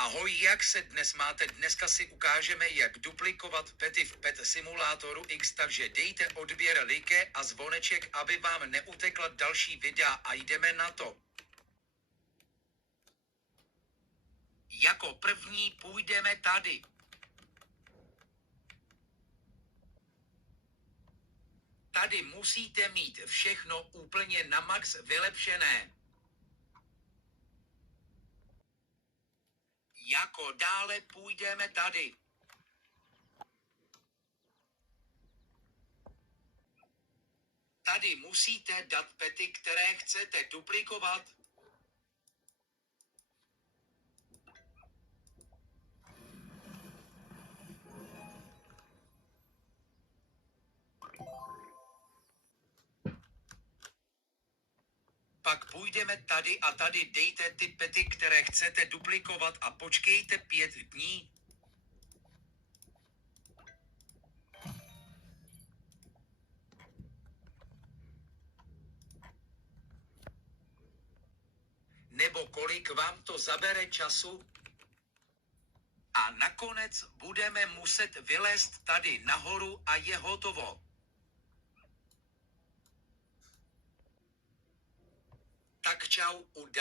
Ahoj, jak se dnes máte? Dneska si ukážeme, jak duplikovat pety v Pet Simulátoru X, takže dejte odběr, like a zvoneček, aby vám neutekla další videa a jdeme na to. Jako první půjdeme tady. Tady musíte mít všechno úplně na max vylepšené. Jako dále půjdeme tady. Tady musíte dát pety, které chcete duplikovat. Pak půjdeme tady a tady dejte ty pety, které chcete duplikovat a počkejte 5 dní. Nebo kolik vám to zabere času? A nakonec budeme muset vylézt tady nahoru a je hotovo. Tak čau u dalšího.